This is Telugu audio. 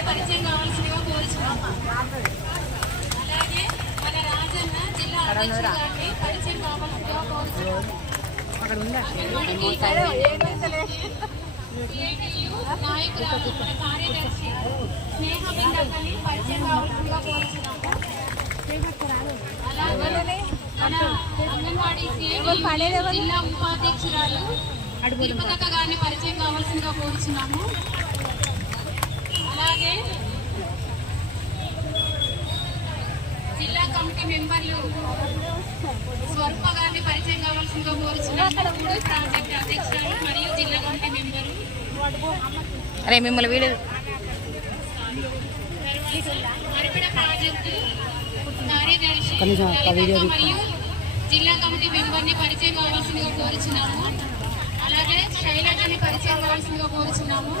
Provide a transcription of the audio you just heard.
గారిని పరిచయం కావాల్సిందిగా కోరుచున్నాము. అలాగే మన రాజన్న జిల్లా అధ్యక్షుడు గారిని పరిచయం కావాల్సిందిగా కోరుచున్నాము. నాయకురాలు మన కార్యదర్శి స్నేహ బిందకని పరిచయం కావాల్సిందిగా కోరుచున్నాము. అలాగే మన అంగన్వాడీ జిల్లా ఉపాధ్యక్షురాలు తిరుపతక్క గారిని పరిచయం కావాల్సిందిగా కోరుచున్నాము. అలాగే జిల్లా కమిటీ మెంబర్లు స్వరూప గారిని పరిచయం కావాల్సిందిగా కోరుచున్నాము. ప్రాజెక్ట్ అధ్యక్షురాలు మరియు జిల్లా కమిటీ మెంబరు మిమ్మల్ని వీడియో మరిపిడ ప్రాజెక్టు కార్యదర్శి మరియు జిల్లా కమిటీ మెంబర్ని పరిచయం కావాల్సిందిగా కోరుచున్నాము. అలాగే శైలజని పరిచయం కావాల్సిందిగా కోరుచున్నాము.